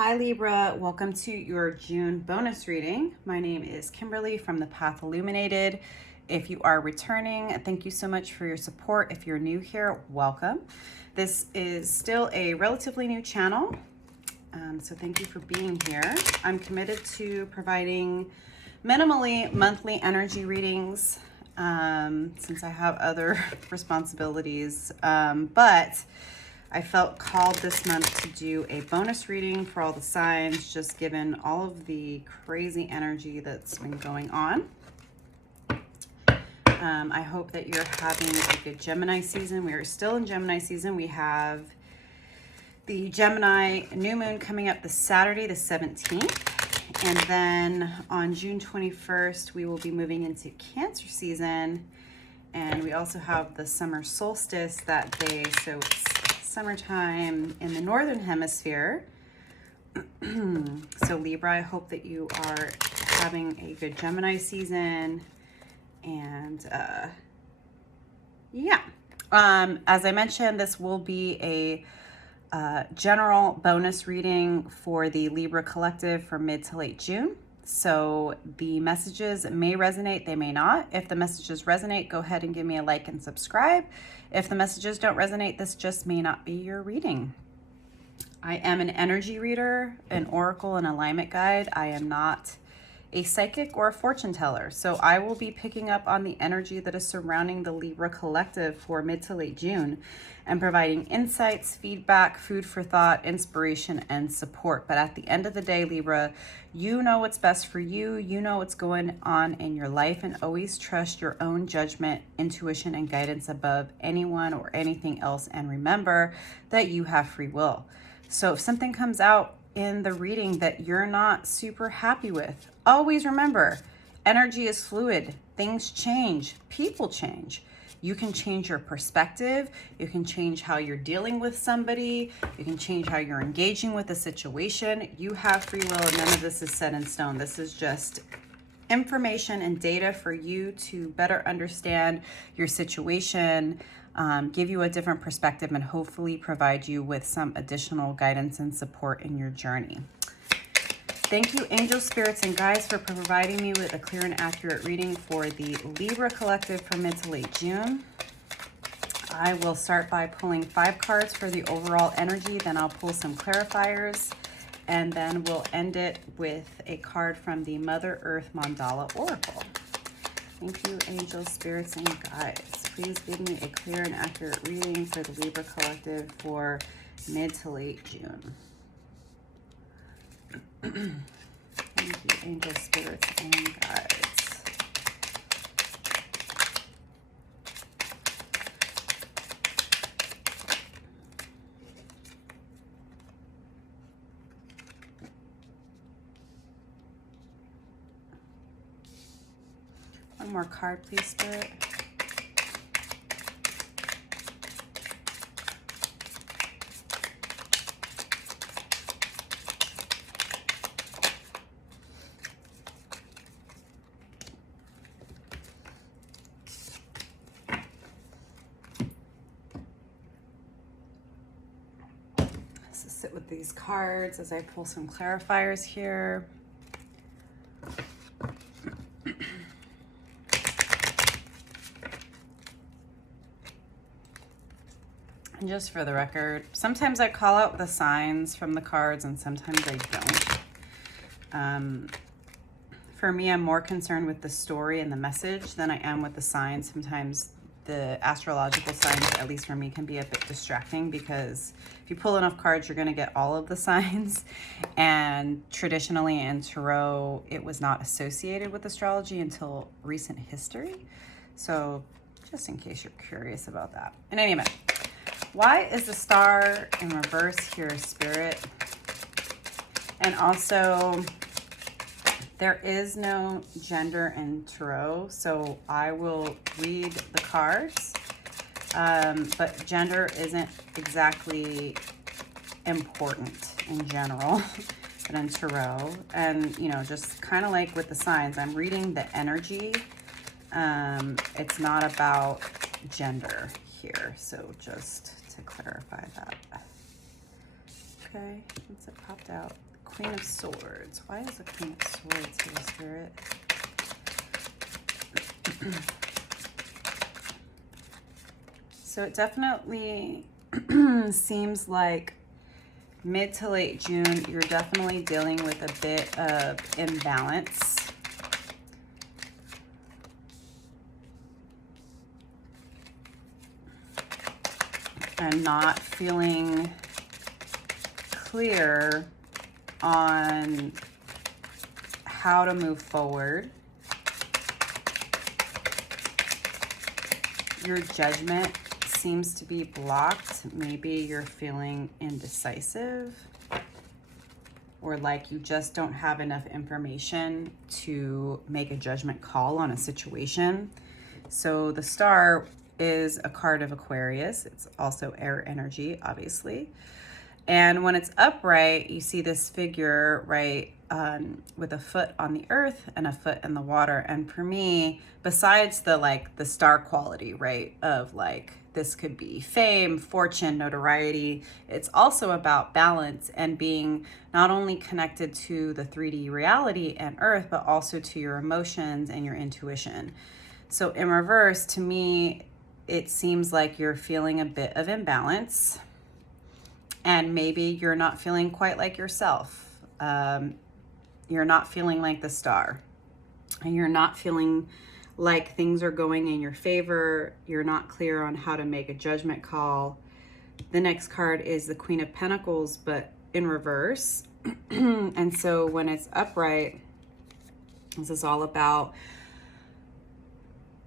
Hi Libra, welcome to your June bonus reading. My name is Kimberly from The Path Illuminated. If you are returning, thank you so much for your support. If you're new here, welcome. This is still a relatively new channel, so thank you for being here. I'm committed to providing minimally monthly energy readings since I have other responsibilities, but I felt called this month to do a bonus reading for all the signs, just given all of the crazy energy that's been going on. I hope that you're having a good Gemini season. We are still in Gemini season. We have the Gemini new moon coming up this Saturday, the 17th. And then on June 21st, we will be moving into Cancer season. And we also have the summer solstice that day. So it's summertime in the northern hemisphere. So Libra, I hope that you are having a good Gemini season. And as I mentioned, this will be a general bonus reading for the Libra collective for mid to late June. So the messages may resonate, they may not. If the messages resonate, go ahead and give me a like and subscribe. If the messages don't resonate, this just may not be your reading. I am an energy reader, an oracle, and alignment guide. I am not a psychic or a fortune teller. So I will be picking up on the energy that is surrounding the Libra collective for mid to late June and providing insights, feedback, food for thought, inspiration, and support. But at the end of the day, Libra, you know what's best for you. You know what's going on in your life, and always trust your own judgment, intuition, and guidance above anyone or anything else. And remember that you have free will. So if something comes out in the reading that you're not super happy with, always remember, energy is fluid. Things change. People change. You can change your perspective. You can change how you're dealing with somebody. You can change how you're engaging with a situation. You have free will, and none of this is set in stone. This is just information and data for you to better understand your situation, give you a different perspective, and hopefully provide you with some additional guidance and support in your journey. Thank you, angels, spirits, and guides, for providing me with a clear and accurate reading for the Libra collective for mid to late June. I will start by pulling 5 cards for the overall energy, then I'll pull some clarifiers, and then we'll end it with a card from the Mother Earth Mandala Oracle. Thank you, angels, spirits, and guides. Please give me a clear and accurate reading for the Libra collective for mid to late June. Thank you, angels, spirits, and guides. One more card, please, Spirit. So sit with these cards as I pull some clarifiers here. And just for the record, sometimes I call out the signs from the cards and sometimes I don't. For me, I'm more concerned with the story and the message than I am with the signs. Sometimes the astrological signs, at least for me, can be a bit distracting because if you pull enough cards, you're going to get all of the signs. And traditionally in tarot, it was not associated with astrology until recent history. So just in case you're curious about that. In any event, why is the star in reverse here, Spirit? And also, there is no gender in tarot, so I will read the cards, but gender isn't exactly important in general, but in tarot. And, you know, just kind of like with the signs, I'm reading the energy. It's not about gender here, so just to clarify that. Okay, once it popped out, Queen of Swords. Why is the Queen of Swords here, Spirit? So it definitely seems like mid to late June, you're definitely dealing with a bit of imbalance. And not feeling clear on how to move forward. Your judgment seems to be blocked. Maybe you're feeling indecisive, or like you just don't have enough information to make a judgment call on a situation. So the Star is a card of Aquarius. It's also air energy, obviously. And when it's upright, you see this figure, right, with a foot on the earth and a foot in the water. And for me, besides the star quality, right, of like, this could be fame, fortune, notoriety, it's also about balance and being not only connected to the 3D reality and earth, but also to your emotions and your intuition. So in reverse, to me, it seems like you're feeling a bit of imbalance. And maybe you're not feeling quite like yourself. You're not feeling like the Star. And you're not feeling like things are going in your favor. You're not clear on how to make a judgment call. The next card is the Queen of Pentacles, but in reverse. And so when it's upright, this is all about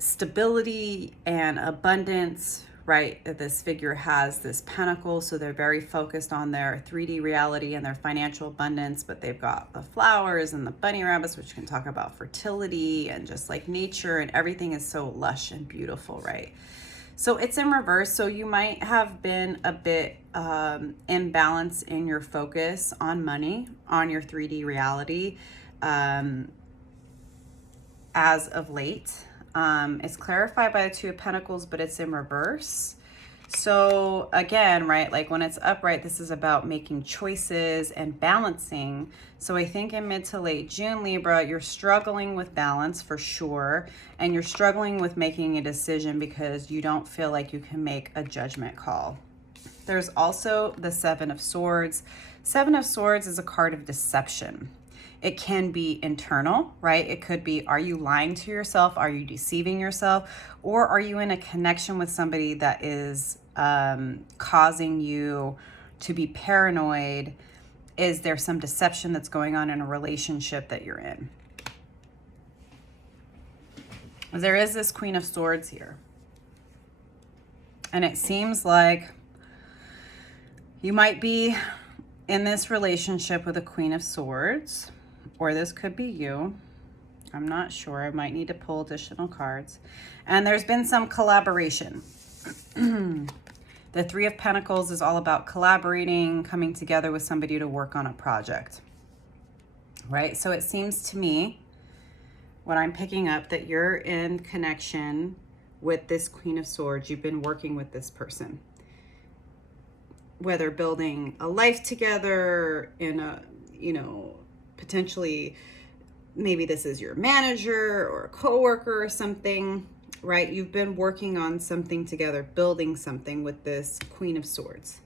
stability and abundance, right? This figure has this pentacle, so they're very focused on their 3D reality and their financial abundance, but they've got the flowers and the bunny rabbits, which can talk about fertility and just like nature, and everything is so lush and beautiful, right? So it's in reverse. So you might have been a bit imbalanced in your focus on money, on your 3D reality as of late. It's clarified by the Two of Pentacles, but it's in reverse. So again, right, like when it's upright, this is about making choices and balancing. So I think in mid to late June, Libra, you're struggling with balance for sure. And you're struggling with making a decision because you don't feel like you can make a judgment call. There's also the Seven of Swords. Seven of Swords is a card of deception. It can be internal, right? It could be, are you lying to yourself? Are you deceiving yourself? Or are you in a connection with somebody that is causing you to be paranoid? Is there some deception that's going on in a relationship that you're in? There is this Queen of Swords here. And it seems like you might be in this relationship with a Queen of Swords. Or this could be you. I'm not sure. I might need to pull additional cards. And there's been some collaboration. The Three of Pentacles is all about collaborating, coming together with somebody to work on a project. Right? So it seems to me, what I'm picking up, that you're in connection with this Queen of Swords. You've been working with this person. Whether building a life together in a, potentially, maybe this is your manager or a coworker or something, right? You've been working on something together, building something with this Queen of Swords.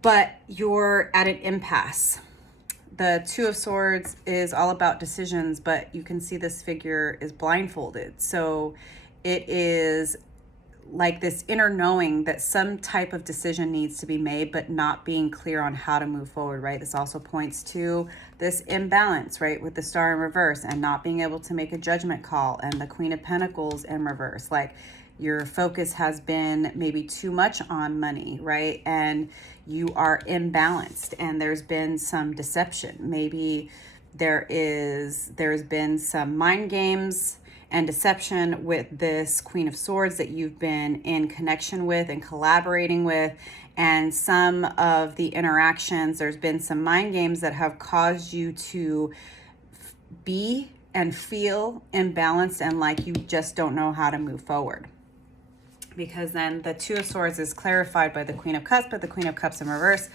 But you're at an impasse. The Two of Swords is all about decisions, but you can see this figure is blindfolded. So it is like this inner knowing that some type of decision needs to be made, but not being clear on how to move forward, right? This also points to this imbalance, right? With the Star in reverse and not being able to make a judgment call, and the Queen of Pentacles in reverse. Like your focus has been maybe too much on money, right? And you are imbalanced and there's been some deception. Maybe there's been some mind games and deception with this Queen of Swords that you've been in connection with and collaborating with. And some of the interactions, there's been some mind games that have caused you to be and feel imbalanced and like you just don't know how to move forward. Because then the Two of Swords is clarified by the Queen of Cups, but the Queen of Cups in reverse.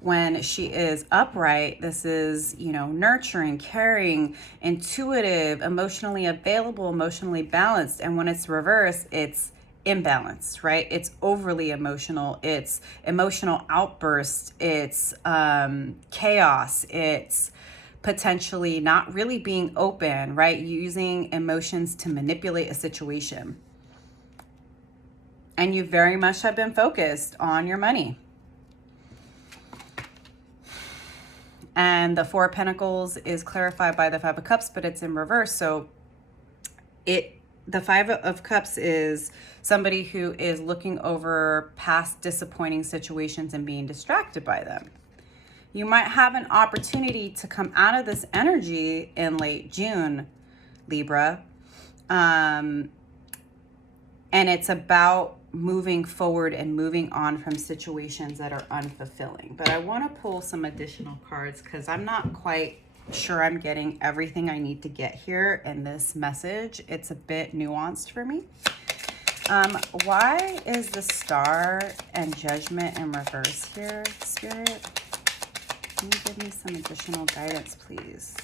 When she is upright, this is, you know, nurturing, caring, intuitive, emotionally available, emotionally balanced. And when it's reversed, it's imbalanced, right? It's overly emotional. It's emotional outbursts. It's chaos. It's potentially not really being open, right? Using emotions to manipulate a situation. And you very much have been focused on your money. And the Four of Pentacles is clarified by the Five of Cups, but it's in reverse. So the Five of Cups is somebody who is looking over past disappointing situations and being distracted by them. You might have an opportunity to come out of this energy in late June, Libra. And it's about moving forward and moving on from situations that are unfulfilling. But I want to pull some additional cards because I'm not quite sure I'm getting everything I need to get here in this message. It's a bit nuanced for me. Why is the Star and Judgment in reverse here, Spirit? Can you give me some additional guidance, please?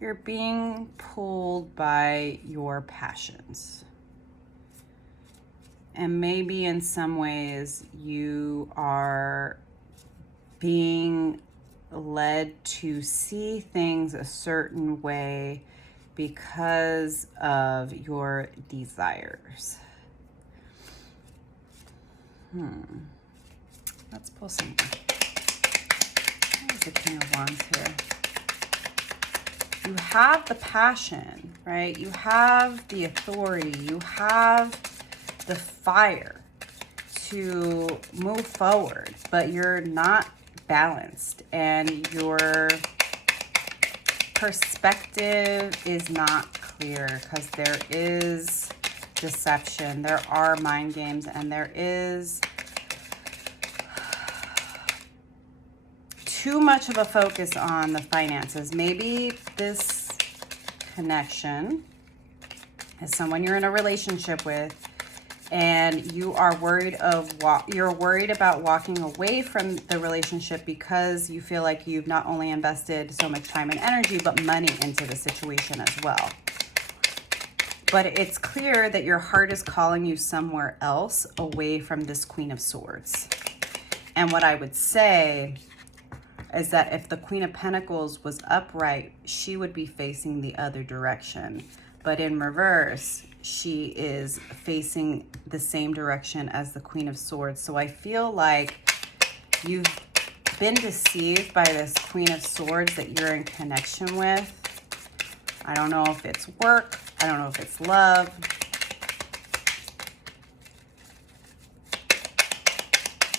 You're being pulled by your passions. And maybe in some ways you are being led to see things a certain way because of your desires. Let's pull some. What is the King of Wands here? You have the passion, right? You have the authority. You have the fire to move forward, but you're not balanced and your perspective is not clear because there is deception, there are mind games, and there is too much of a focus on the finances. Maybe this connection is someone you're in a relationship with and you are worried about walking away from the relationship because you feel like you've not only invested so much time and energy but money into the situation as well. But it's clear that your heart is calling you somewhere else away from this Queen of Swords. And what I would say is that if the Queen of Pentacles was upright, she would be facing the other direction. But in reverse, she is facing the same direction as the Queen of Swords. So I feel like you've been deceived by this Queen of Swords that you're in connection with. I don't know if it's work. I don't know if it's love.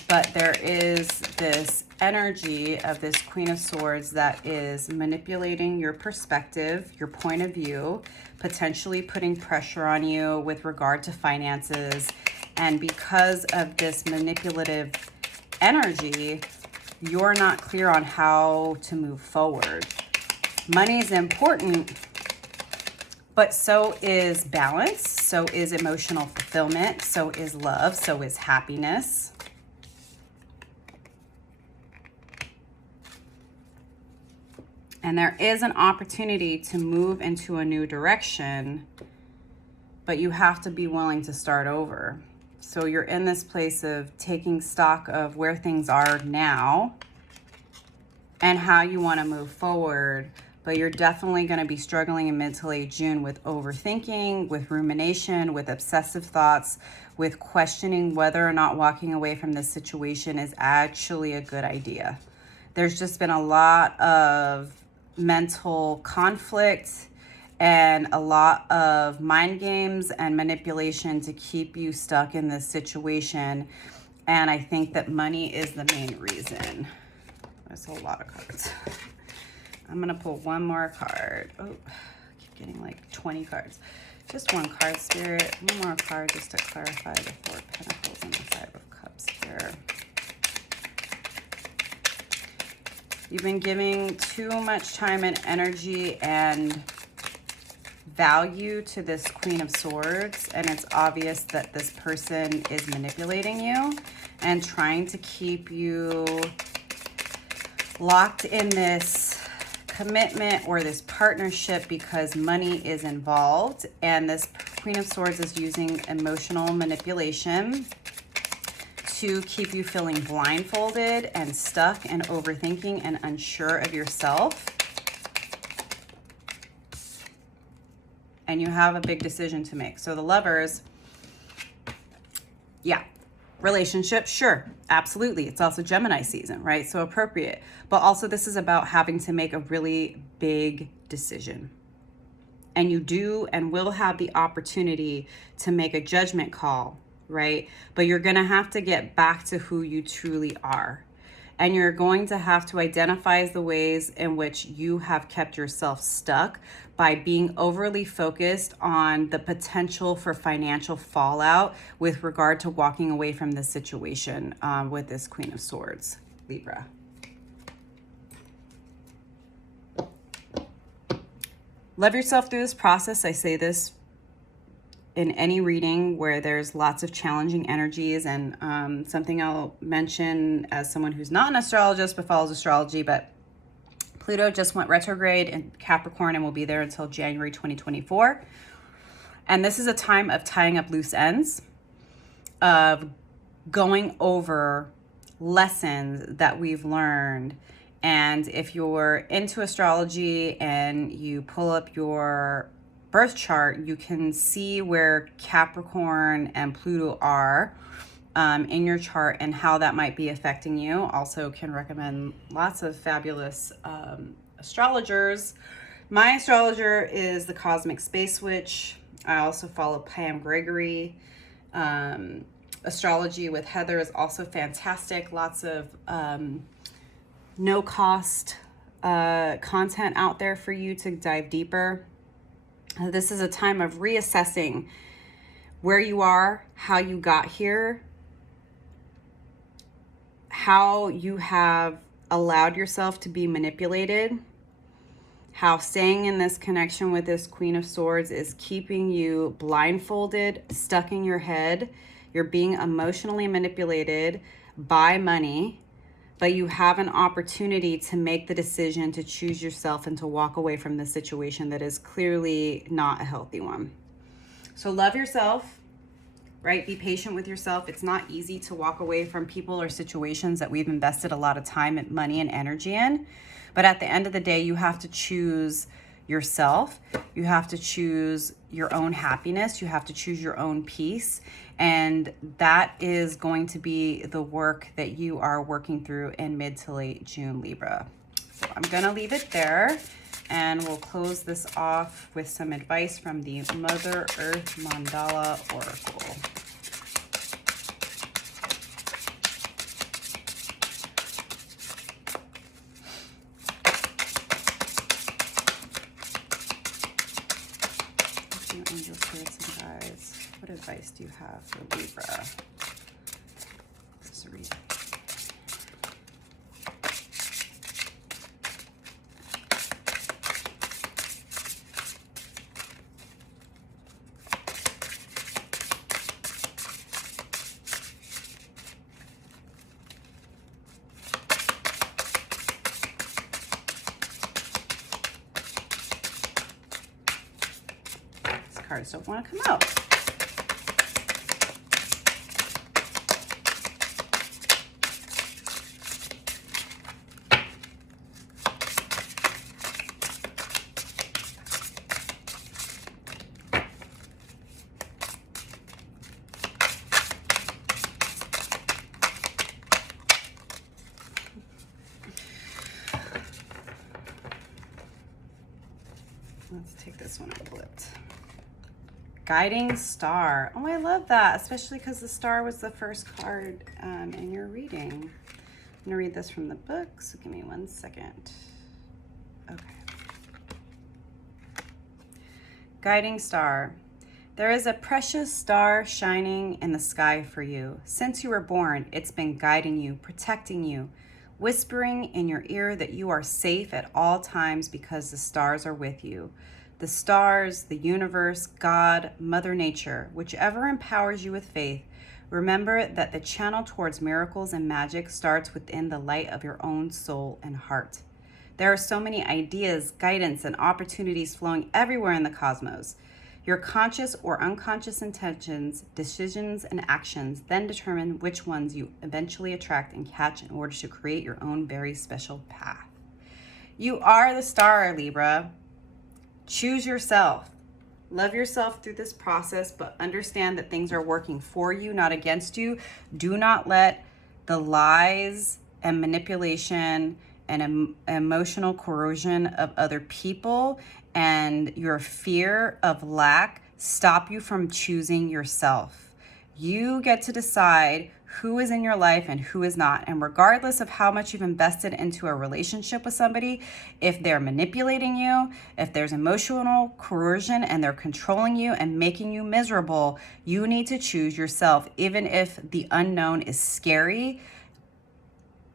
But there is this energy of this Queen of Swords that is manipulating your perspective, your point of view, potentially putting pressure on you with regard to finances. And because of this manipulative energy, you're not clear on how to move forward. Money is important, but so is balance, so is emotional fulfillment, so is love, so is happiness. And there is an opportunity to move into a new direction, but you have to be willing to start over. So you're in this place of taking stock of where things are now and how you want to move forward. But you're definitely going to be struggling in mid to late June with overthinking, with rumination, with obsessive thoughts, with questioning whether or not walking away from this situation is actually a good idea. There's just been a lot of mental conflict and a lot of mind games and manipulation to keep you stuck in this situation. And I think that money is the main reason. There's a lot of cards. I'm going to pull one more card. Oh, I keep getting like 20 cards. Just one card, Spirit. One more card just to clarify the Four of Pentacles and the Five of Cups here. You've been giving too much time and energy and value to this Queen of Swords, and it's obvious that this person is manipulating you and trying to keep you locked in this commitment or this partnership because money is involved. And this Queen of Swords is using emotional manipulation to keep you feeling blindfolded and stuck and overthinking and unsure of yourself. And you have a big decision to make. So the Lovers, yeah, relationship, sure, absolutely. It's also Gemini season, right? So appropriate. But also this is about having to make a really big decision. And you do and will have the opportunity to make a judgment call, right? But you're going to have to get back to who you truly are. And you're going to have to identify the ways in which you have kept yourself stuck by being overly focused on the potential for financial fallout with regard to walking away from this situation with this Queen of Swords, Libra. Love yourself through this process. I say this in any reading where there's lots of challenging energies, and something I'll mention as someone who's not an astrologist but follows astrology, but Pluto just went retrograde in Capricorn and will be there until January 2024. And this is a time of tying up loose ends, of going over lessons that we've learned. And if you're into astrology and you pull up your birth chart, you can see where Capricorn and Pluto are in your chart and how that might be affecting you. Also can recommend lots of fabulous astrologers. My astrologer is the Cosmic Space Witch. I also follow Pam Gregory. Astrology with Heather is also fantastic. Lots of no cost content out there for you to dive deeper. This is a time of reassessing where you are, how you got here, how you have allowed yourself to be manipulated, how staying in this connection with this Queen of Swords is keeping you blindfolded, stuck in your head. You're being emotionally manipulated by money, but you have an opportunity to make the decision to choose yourself and to walk away from this situation that is clearly not a healthy one. So love yourself, right? Be patient with yourself. It's not easy to walk away from people or situations that we've invested a lot of time and money and energy in. But at the end of the day, you have to choose yourself. You have to choose your own happiness. You have to choose your own peace. And that is going to be the work that you are working through in mid to late June, Libra. So I'm going to leave it there, and we'll close this off with some advice from the Mother Earth Mandala Oracle. Angel spirits and guides, what advice do you have for Libra? Let's read. Cards don't want to come out. Let's take this one unflipped. Guiding Star. Oh, I love that, especially because the star was the first card in your reading. I'm going to read this from the book, so give me 1 second. Okay. Guiding Star. There is a precious star shining in the sky for you. Since you were born, it's been guiding you, protecting you, whispering in your ear that you are safe at all times because the stars are with you. the stars, the universe, God, Mother Nature, whichever empowers you with faith. Remember that the channel towards miracles and magic starts within the light of your own soul and heart. There are so many ideas, guidance, and opportunities flowing everywhere in the cosmos. Your conscious or unconscious intentions, decisions, and actions then determine which ones you eventually attract and catch in order to create your own very special path. You are the star, Libra. Choose yourself. Love yourself through this process, but understand that things are working for you, not against you. Do not let the lies and manipulation and emotional corrosion of other people and your fear of lack stop you from choosing yourself. You get to decide who is in your life and who is not. And regardless of how much you've invested into a relationship with somebody, if they're manipulating you, if there's emotional coercion and they're controlling you and making you miserable, you need to choose yourself. Even if the unknown is scary,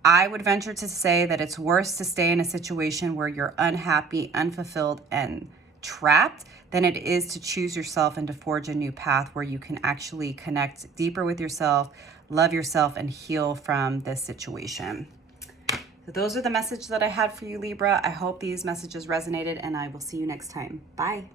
I would venture to say that it's worse to stay in a situation where you're unhappy, unfulfilled, and trapped than it is to choose yourself and to forge a new path where you can actually connect deeper with yourself, love yourself, and heal from this situation. So those are the messages that I had for you, Libra. I hope these messages resonated, and I will see you next time. Bye.